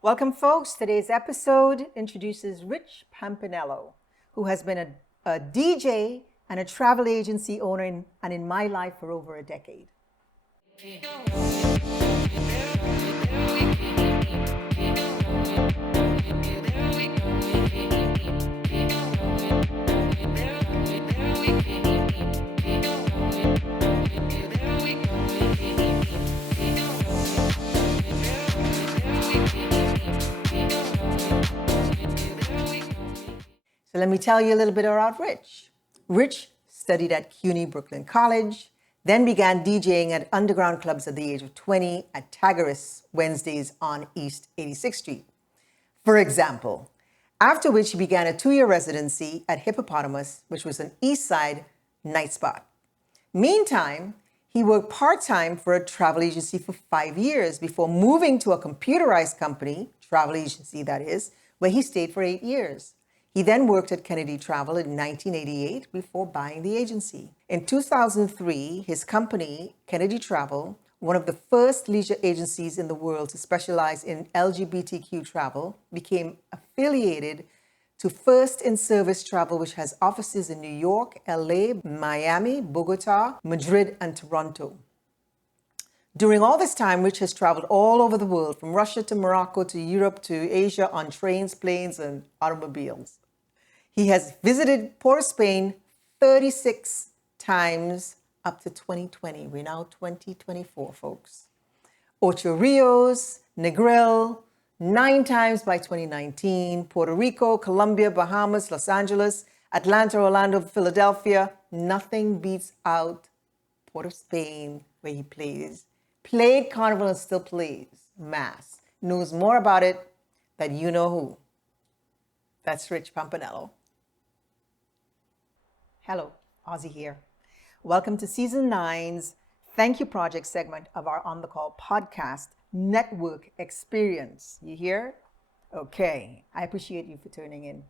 Welcome, folks. Today's episode introduces Rich Pampinello, who has been a DJ and a travel agency owner and in my life for over a decade. So let me tell you a little bit about Rich. Rich studied at CUNY Brooklyn College, then began DJing at underground clubs at the age of 20 at Taggaris Wednesdays on East 86th Street, for example. After which he began a 2-year residency at Hippopotamus, which was an East Side nightspot. Meantime, he worked part-time for a travel agency for 5 years before moving to a computerized company, travel agency that is, where he stayed for 8 years. He then worked at Kennedy Travel in 1988 before buying the agency. In 2003, his company, Kennedy Travel, one of the first leisure agencies in the world to specialize in LGBTQ travel, became affiliated to First in Service Travel, which has offices in New York, LA, Miami, Bogota, Madrid, and Toronto. During all this time, Rich has traveled all over the world, from Russia to Morocco to Europe to Asia on trains, planes, and automobiles. He has visited Port of Spain 36 times up to 2020. We're now 2024, folks. Ocho Rios, Negril, 9 times by 2019, Puerto Rico, Colombia, Bahamas, Los Angeles, Atlanta, Orlando, Philadelphia. Nothing beats out Port of Spain, where he played Carnival and still plays Mass. Knows more about it than you know who. That's Rich Pampinello. Hello, Ozzy here. Welcome to Season 9's Thank You Project segment of our On The Call podcast network experience. You hear? Okay, I appreciate you for tuning in.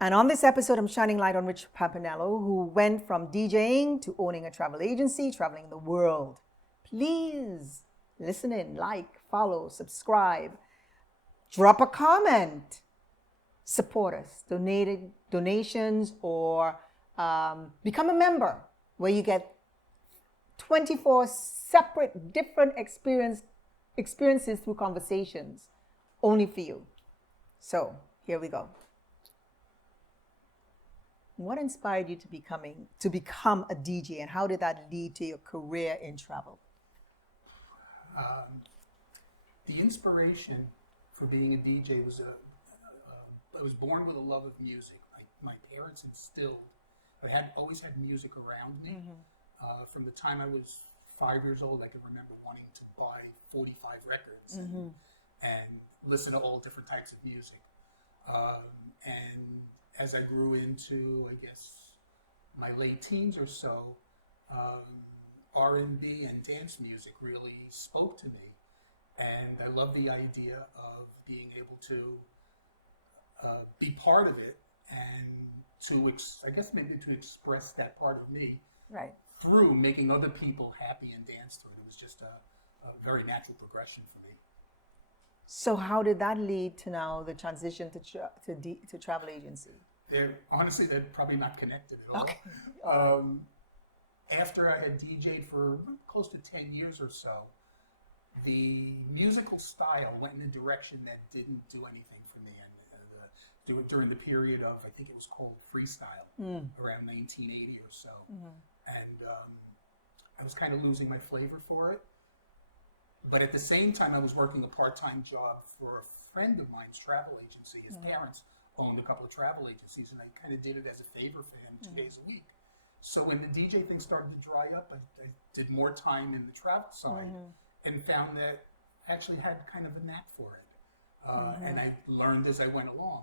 And on this episode, I'm shining light on Rich Pampinello, who went from DJing to owning a travel agency, traveling the world. Please listen in, like, follow, subscribe, drop a comment, support us, donations, or become a member where you get 24 separate different experiences through conversations only for you. So here we go. What inspired you to become a DJ, and how did that lead to your career in travel? The inspiration for being a DJ was I was born with a love of music. My parents instilled. I always had music around me. Mm-hmm. From the time I was 5 years old, I can remember wanting to buy 45 records and listen to all different types of music. And as I grew into, I guess, my late teens or so, R&B and dance music really spoke to me. And I love the idea of being able to be part of it and to, I guess maybe to express that part of me right through making other people happy and dance to it. It was just a very natural progression for me. So how did that lead to now the transition to travel agency? Honestly, they're probably not connected at all. Okay. After I had DJed for close to 10 years or so, the musical style went in a direction that didn't do anything for me. And during the period of, I think it was called freestyle, around 1980 or so. Mm-hmm. And I was kind of losing my flavor for it. But at the same time, I was working a part-time job for a friend of mine's travel agency. His parents owned a couple of travel agencies, and I kind of did it as a favor for him 2 days a week. So when the DJ thing started to dry up, I did more time in the travel side and found that I actually had kind of a knack for it. And I learned as I went along.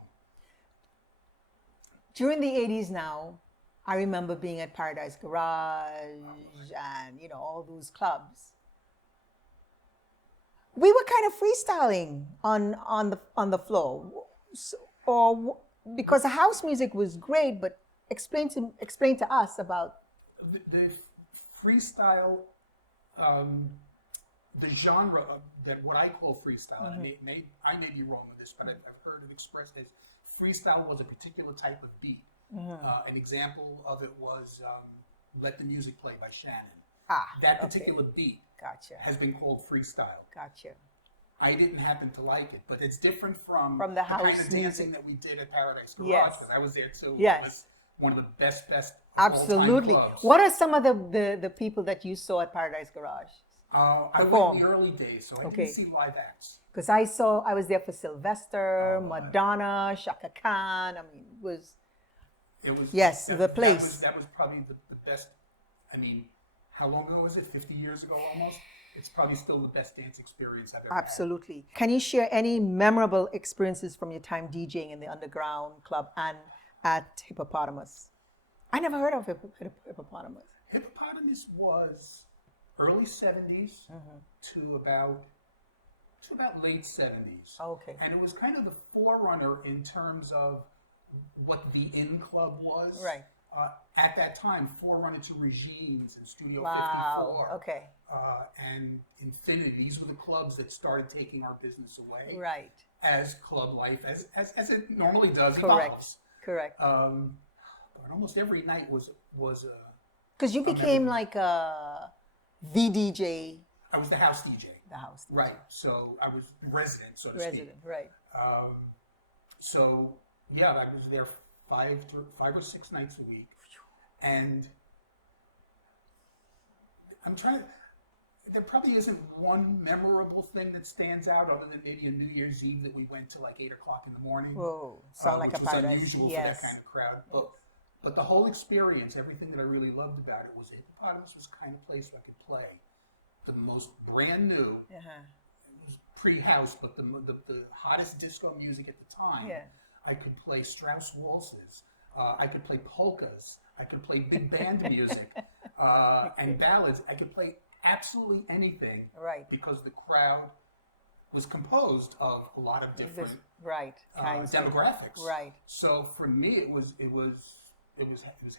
During the 80s now, I remember being at Paradise Garage and, all those clubs. We were kind of freestyling on the floor. Because the house music was great, but explain to us about the freestyle the genre that what I call freestyle, I may be wrong with this, but I've heard it expressed as freestyle was a particular type of beat. An example of it was Let the Music Play by Shannon. That particular beat has been called freestyle. Gotcha. I didn't happen to like it, but it's different from the house kind of dancing music that we did at Paradise Garage. Yes. Because I was there too. Yes. It was one of the best Absolutely. all-time clubs. What are some of the people that you saw at Paradise Garage? I went in the early days, so I didn't see live acts. Because I was there for Sylvester, Madonna, Shaka Khan. I mean, it was yes, the place. That was probably the best. I mean, how long ago was it? 50 years ago almost? It's probably still the best dance experience I've ever had. Absolutely. Can you share any memorable experiences from your time DJing in the underground club and at Hippopotamus? I never heard of Hippopotamus. Hippopotamus was early 70s to about late 70s. Okay. And it was kind of the forerunner in terms of what the In Club was. Right. At that time, forerunner to Regimes and Studio 54. Okay. And Infinity. These were the clubs that started taking our business away. Right. As club life, as it normally does, Correct. evolves. Correct. But almost every night was because you became like the DJ. I was the house DJ. The house DJ. Right. So I was resident, so to speak. Right. So yeah, I was there 5 or 6 nights a week, and I'm trying to. There probably isn't one memorable thing that stands out, other than maybe a New Year's Eve that we went to like 8 o'clock in the morning. Whoa, sound like a paradise. Which was unusual for that kind of crowd. But the whole experience, everything that I really loved about it was Hippopotamus was the kind of place where I could play the most brand new. It was pre-house, but the hottest disco music at the time. Yeah. I could play Strauss waltzes. I could play polkas. I could play big band music and ballads. I could play absolutely anything, right? Because the crowd was composed of a lot of different kinds demographics, right? So for me, it was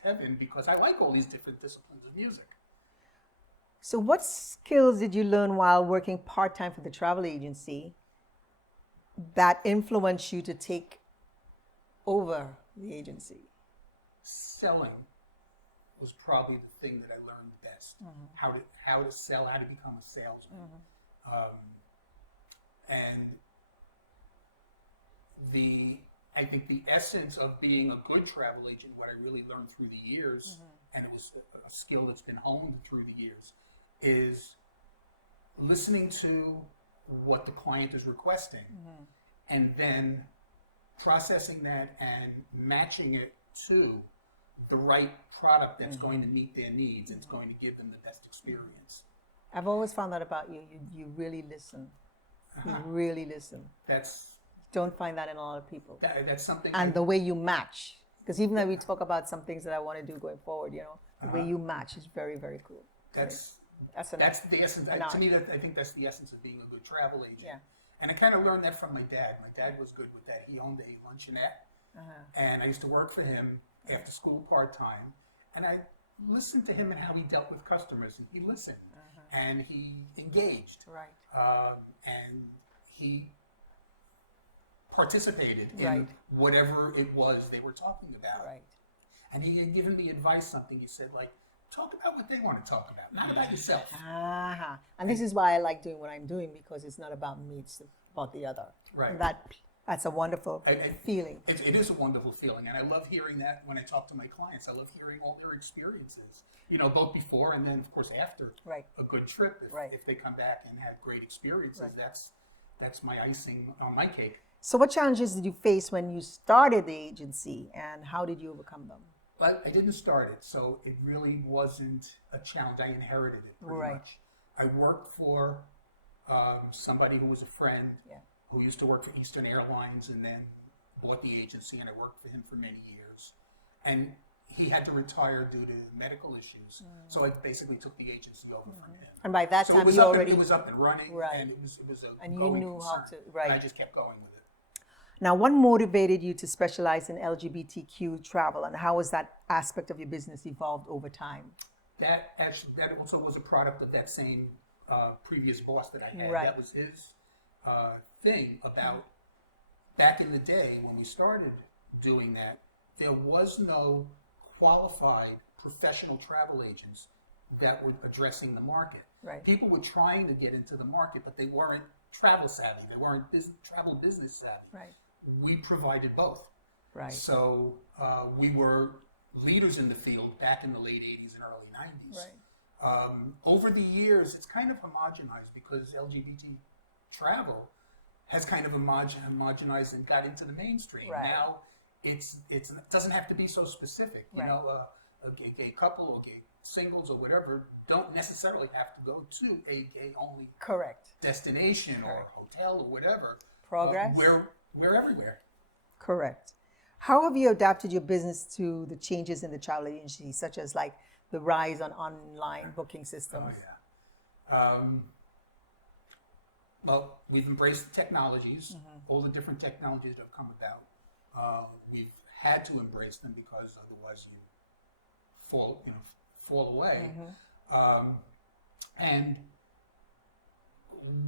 heaven because I like all these different disciplines of music. So, what skills did you learn while working part-time for the travel agency that influenced you to take over the agency? Selling was probably the thing that I learned best. How to sell, how to become a salesman, and I think the essence of being a good travel agent, what I really learned through the years, and it was a skill that's been honed through the years, is listening to what the client is requesting, and then processing that and matching it to the right product that's going to meet their needs and it's going to give them the best experience. I've always found that about you. You really listen. You really listen. Don't find that in a lot of people. That's something. And the way you match. Because even though we talk about some things that I want to do going forward, the way you match is very, very cool. That's the essence. To me, I think that's the essence of being a good travel agent. Yeah. And I kind of learned that from my dad. My dad was good with that. He owned a luncheonette, and I used to work for him after school part-time. And I listened to him and how he dealt with customers. And he listened, and he engaged. Right. And he participated in whatever it was they were talking about. Right. And he had given me advice, something he said, like, talk about what they want to talk about, not about yourself. And this is why I like doing what I'm doing, because it's not about me, it's about the other. Right. And that's a wonderful feeling. It is a wonderful feeling, and I love hearing that when I talk to my clients. I love hearing all their experiences, both before and then, of course, after a good trip. If they come back and have great experiences, that's my icing on my cake. So what challenges did you face when you started the agency, and how did you overcome them? But I didn't start it, so it really wasn't a challenge. I inherited it pretty much. I worked for somebody who was a friend who used to work for Eastern Airlines and then bought the agency, and I worked for him for many years. And he had to retire due to medical issues, so I basically took the agency over from him. And by that time, it was up and running, and it was a and going you knew concern, how to, and I just kept going with it. Now, what motivated you to specialize in LGBTQ travel, and how has that aspect of your business evolved over time? That also was a product of that same previous boss that I had. Right. That was his thing about back in the day when we started doing that, there was no qualified professional travel agents that were addressing the market. Right. People were trying to get into the market, but they weren't travel savvy. They weren't travel business savvy. Right. We provided both. Right. So we were leaders in the field back in the late 80s and early 90s. Right. Over the years, it's kind of homogenized because LGBT travel has kind of homogenized and got into the mainstream. Right. Now, it doesn't have to be so specific. You Right. know, a gay couple or gay singles or whatever don't necessarily have to go to a gay-only Correct. destination Correct. or hotel or whatever. Progress. We're everywhere. Correct. How have you adapted your business to the changes in the travel agency, such as like the rise on online booking systems? Oh, yeah. Well, we've embraced the technologies, all the different technologies that have come about. We've had to embrace them because otherwise you fall away. And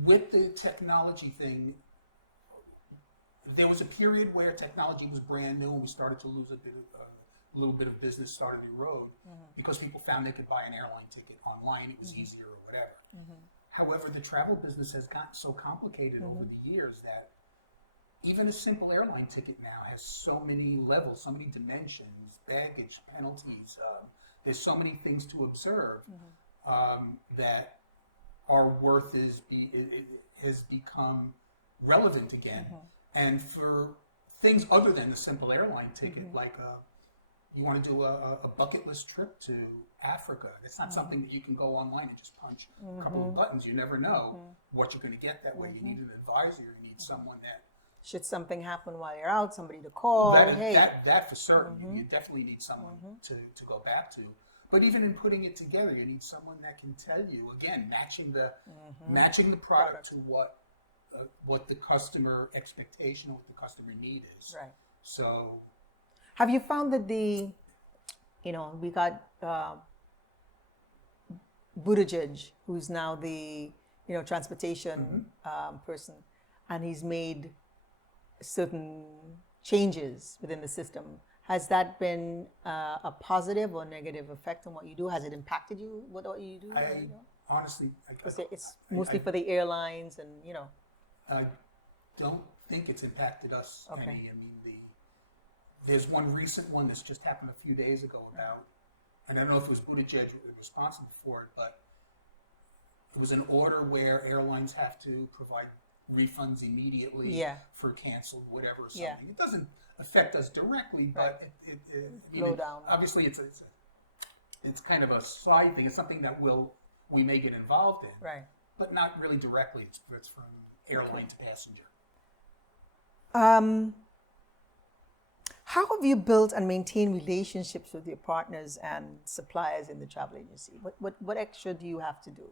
with the technology thing, there was a period where technology was brand new and we started to lose a little bit of business started to erode because people found they could buy an airline ticket online. It was easier or whatever. However, the travel business has gotten so complicated over the years that even a simple airline ticket now has so many levels, so many dimensions, baggage, penalties. There's so many things to observe that our worth has become relevant again. And for things other than the simple airline ticket, like you want to do a bucket list trip to Africa, it's not something that you can go online and just punch a couple of buttons. You never know what you're going to get that way. You need an advisor. You need someone that... Should something happen while you're out, somebody to call? That for certain. You definitely need someone to go back to. But even in putting it together, you need someone that can tell you, again, matching the product to what the customer expectation, what the customer need is. Right. So, have you found that we got Buttigieg, who's now the transportation person, and he's made certain changes within the system. Has that been a positive or negative effect on what you do? Has it impacted you with what you do? Honestly, it's mostly for the airlines and I don't think it's impacted us Okay. any. I mean, there's one recent one that's just happened a few days ago about, and I don't know if it was Buttigieg responsible for it, but it was an order where airlines have to provide refunds immediately for canceled whatever or something. Yeah. It doesn't affect us directly, but Slow down. Obviously, it's kind of a side thing. It's something that we may get involved in, Right. but not really directly. It's from airline to passenger. How have you built and maintained relationships with your partners and suppliers in the travel agency? What extra do you have to do?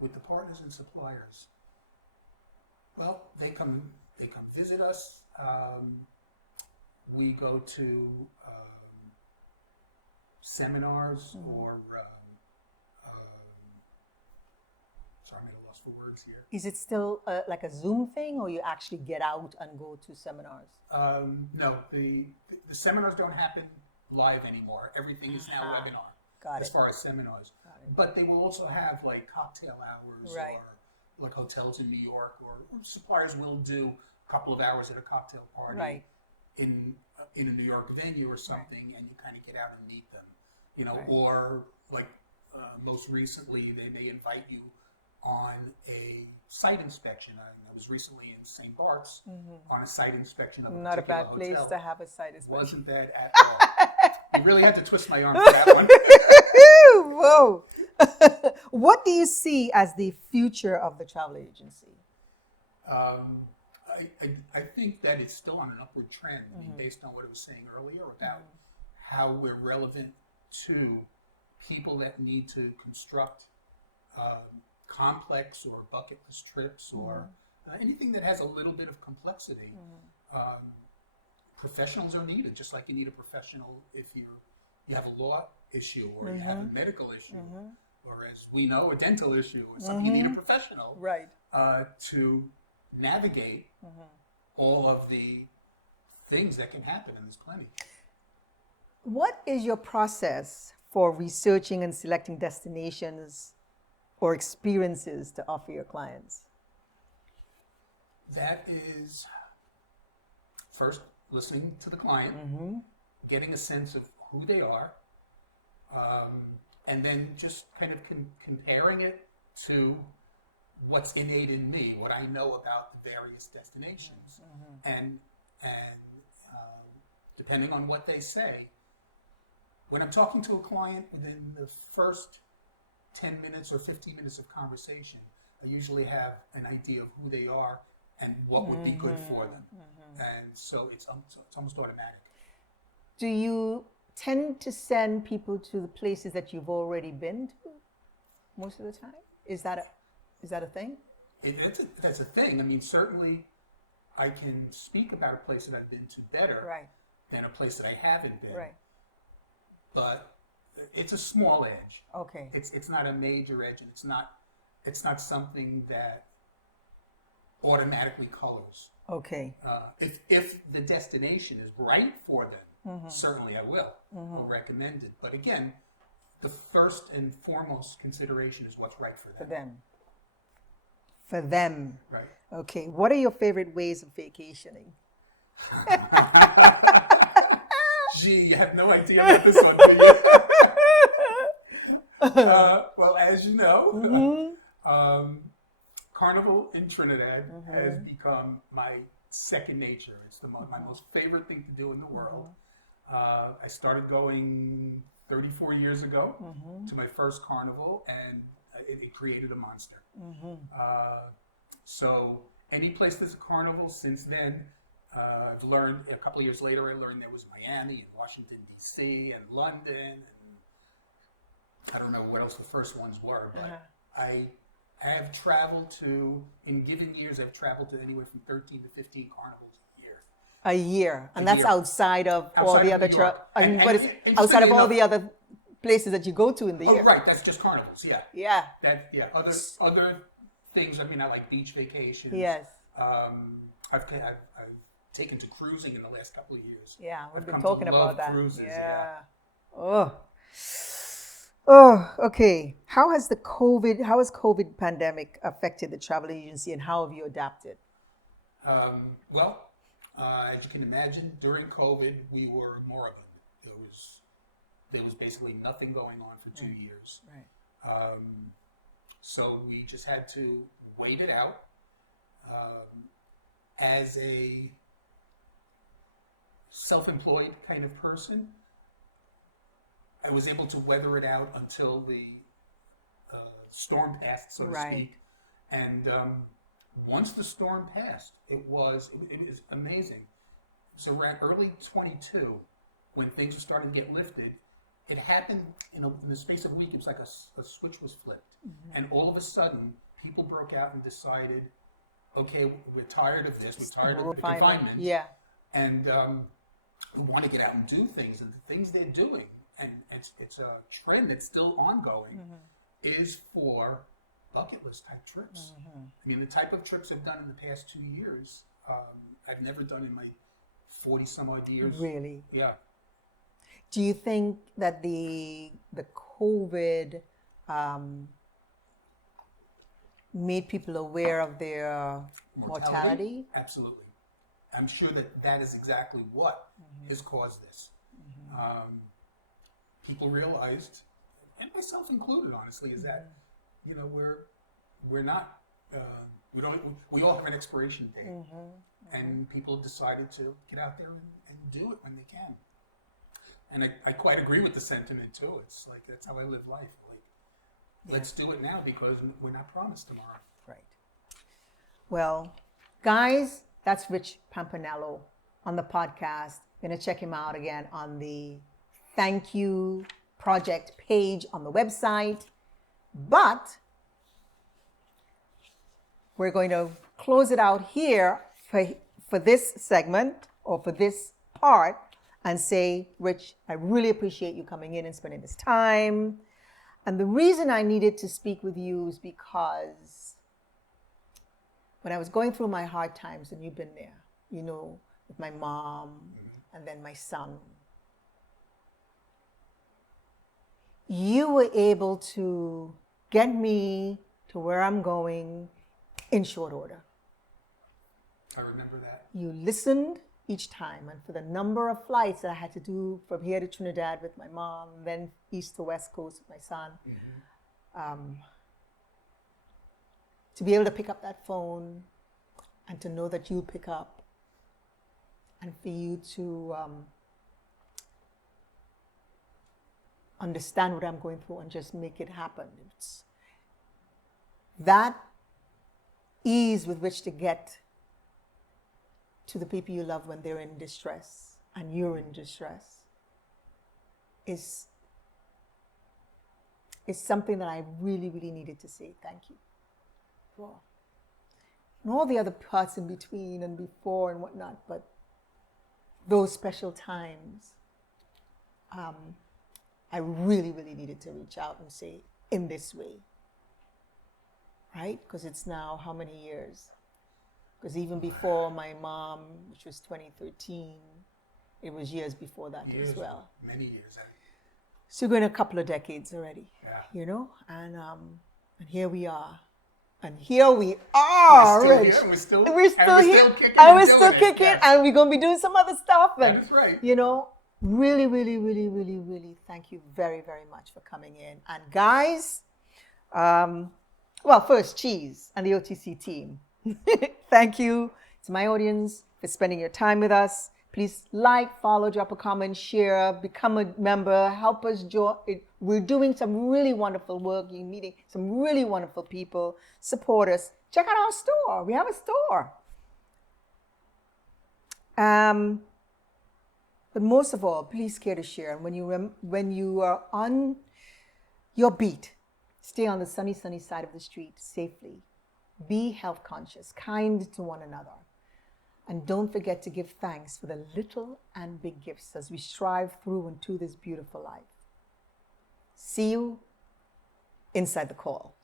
With the partners and suppliers, well, they come visit us. We go to seminars or sorry, I'm at a loss for words here. Is it still like a Zoom thing, or you actually get out and go to seminars? No, the seminars don't happen live anymore. Everything is now webinar. Got as it. far as seminars. But they will also have like cocktail hours Right. or like hotels in New York or suppliers will do a couple of hours at a cocktail party Right. in a New York venue or something, and you kind of get out and meet them, Right. or like most recently they may invite you on a site inspection. I was recently in St. Bart's on a site inspection of a Not a particular bad place hotel. to have a site inspection. Wasn't that at all? You really had to twist my arm for that one. Whoa. What do you see as the future of the travel agency? I think that it's still on an upward trend. I mean, based on what I was saying earlier about how we're relevant to people that need to construct complex or bucket list trips or anything that has a little bit of complexity. Professionals are needed, just like you need a professional if you have a law issue or you have a medical issue. or as we know, a dental issue, or something you need a professional Right. to navigate all of the things that can happen, and there's plenty. What is your process for researching and selecting destinations or experiences to offer your clients? That is first listening to the client, getting a sense of who they are, and then just kind of comparing it to what's innate in me, what I know about the various destinations, and depending on what they say, when I'm talking to a client within the first 10 minutes or 15 minutes of conversation, I usually have an idea of who they are and what would be good for them. And so it's almost automatic. Do you tend to send people to the places that you've already been to most of the time? Is that a thing? That's a thing. I mean, certainly I can speak about a place that I've been to better than a place that I haven't been. Right. But it's a small edge. Okay. It's not a major edge, and it's not something that automatically colors. Okay. If the destination is right for them, certainly I will recommend it. But again, the first and foremost consideration is what's right for them. For them. For them. Right. Okay. What are your favorite ways of vacationing? Gee, you have no idea about this one, do you? Well, as you know, Carnival in Trinidad has become my second nature. It's my most favorite thing to do in the world. I started going 34 years ago to my first carnival, and it created a monster. So any place there's a carnival since then, I've learned, a couple of years later, I learned there was Miami and Washington, D.C. and London, and I don't know what else the first ones were, but I have traveled to, in given years, I've traveled to anywhere from 13 to 15 carnivals a year. A year. And A that's year. outside of all Outside the of other, New York. but it's outside of all enough- the other places that you go to in the Oh, year. right, that's just carnivals, yeah. Yeah. Other things, I mean, I like beach vacations. Yes. I've taken to cruising in the last couple of years. Yeah, we've I've been come talking to about love that. Cruises, Yeah. Oh, okay. How has COVID pandemic affected the travel agency, and how have you adapted? Well, as you can imagine, during COVID, we were moribund. There was basically nothing going on for 2 years. Right. So we just had to wait it out. As a self-employed kind of person, I was able to weather it out until the storm passed, so to speak. And once the storm passed, it was amazing. So around early 22, when things were starting to get lifted, it happened in the space of a week. It was like a switch was flipped. And all of a sudden, people broke out and decided, okay, we're tired of this. We're tired of the confinement. Yeah. And we want to get out and do things. And the things they're doing, and it's a trend that's still ongoing, is for bucket list type trips. I mean, the type of trips I've done in the past 2 years, I've never done in my 40 some odd years. Really? Yeah. Do you think that the COVID made people aware of their mortality? Absolutely. I'm sure that is exactly what has caused this. People realized, and myself included, honestly, is that we're not we all have an expiration date, and people have decided to get out there and do it when they can. And I quite agree with the sentiment too. It's like, that's how I live life. Let's do it now, because we're not promised tomorrow. Right. Well, guys, that's Rich Panello on the podcast. Gonna check him out again on the Thank You Project page on the website. But we're going to close it out here for this segment, or for this part, and say, Rich, I really appreciate you coming in and spending this time. And the reason I needed to speak with you is because when I was going through my hard times, and you've been there, you know, with my mom and then my son, you were able to get me to where I'm going in short order. I remember that. You listened each time, and for the number of flights that I had to do from here to Trinidad with my mom, then east to west coast with my son, to be able to pick up that phone and to know that you pick up, and for you to understand what I'm going through and just make it happen. It's that ease with which to get to the people you love when they're in distress and you're in distress is something that I really, really needed to say thank you for. And all the other parts in between and before and whatnot, but those special times, I really, really needed to reach out and say, in this way, right? Because it's now how many years? Because even before my mom, which was 2013, it was years before that as well. Many years. So we're going a couple of decades already, Yeah. you know? And here we are. And here we are, We're still Rich. here, we're still here. kicking And we're doing still it. kicking. Yes. And we're going to be doing some other stuff. And, That is right. you know, really, really, really, really, really thank you very, very much for coming in. And guys, well, first, Cheese and the OTC team. Thank you to my audience for spending your time with us. Please like, follow, drop a comment, share, become a member, help us join. We're doing some really wonderful work. You're meeting some really wonderful people. Support us. Check out our store. We have a store. But most of all, please care to share. And when you are on your beat, stay on the sunny, sunny side of the street safely. Be health conscious, kind to one another. And don't forget to give thanks for the little and big gifts as we strive through into this beautiful life. See you inside the call.